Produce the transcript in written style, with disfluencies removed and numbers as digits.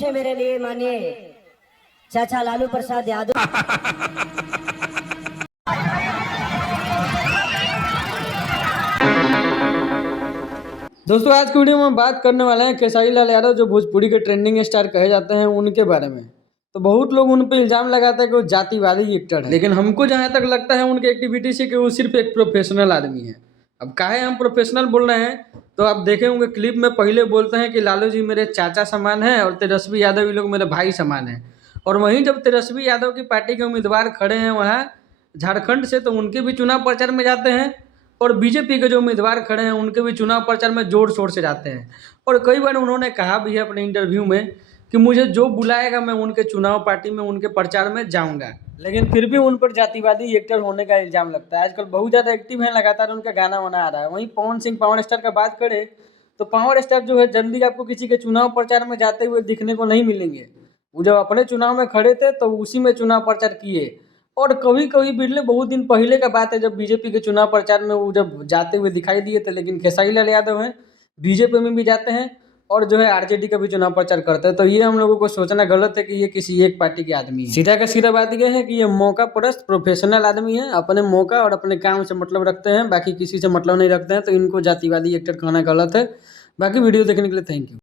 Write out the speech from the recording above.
कुछ है मेरे लिए मानिए चाचा लालू प्रसाद यादव। दोस्तों आज की वीडियो में हम बात करने वाले हैं खेसारी लाल यादव जो भोजपुरी के ट्रेंडिंग स्टार कहे जाते हैं उनके बारे में। तो बहुत लोग उन पर इल्जाम लगाते हैं कि वो जातिवादी एक्टर है, लेकिन हमको जहाँ तक लगता है उनके एक्टिविटी से कि वो सिर्फ एक प्रोफेशनल आदमी है। अब काहे हम प्रोफेशनल बोल रहे हैं तो आप देखे होंगे क्लिप में पहले बोलते हैं कि लालू जी मेरे चाचा समान है और तेजस्वी यादव ये लोग मेरे भाई समान है। और वहीं जब तेजस्वी यादव की पार्टी के उम्मीदवार खड़े हैं वहाँ झारखंड से तो उनके भी चुनाव प्रचार में जाते हैं और बीजेपी के जो उम्मीदवार खड़े हैं उनके भी चुनाव प्रचार में जोर शोर से जाते हैं। और कई बार उन्होंने कहा भी है अपने इंटरव्यू में कि मुझे जो बुलाएगा मैं उनके चुनाव पार्टी में उनके प्रचार में जाऊंगा, लेकिन फिर भी उन पर जातिवादी एक्टर होने का इल्जाम लगता है। आजकल बहुत ज़्यादा एक्टिव है, लगातार उनका गाना वाना आ रहा है। वहीं पवन सिंह पावर स्टार का बात करें तो पावर स्टार जो है जल्दी आपको किसी के चुनाव प्रचार में जाते हुए दिखने को नहीं मिलेंगे। वो जब अपने चुनाव में खड़े थे तो उसी में चुनाव प्रचार किए। और कभी कभी बिरले बहुत दिन पहले का बात है जब बीजेपी के चुनाव प्रचार में वो जब जाते हुए दिखाई दिए थे, लेकिन खेसारी लाल यादव हैं बीजेपी में भी जाते हैं और जो है आरजेडी का भी चुनाव प्रचार करते हैं। तो ये हम लोगों को सोचना गलत है कि ये किसी एक पार्टी के आदमी है। सीधा का सीधा बात यह है कि ये मौका परस्त प्रोफेशनल आदमी है, अपने मौका और अपने काम से मतलब रखते हैं, बाकी किसी से मतलब नहीं रखते हैं। तो इनको जातिवादी एक्टर कहना गलत है। बाकी वीडियो देखने के लिए थैंक यू।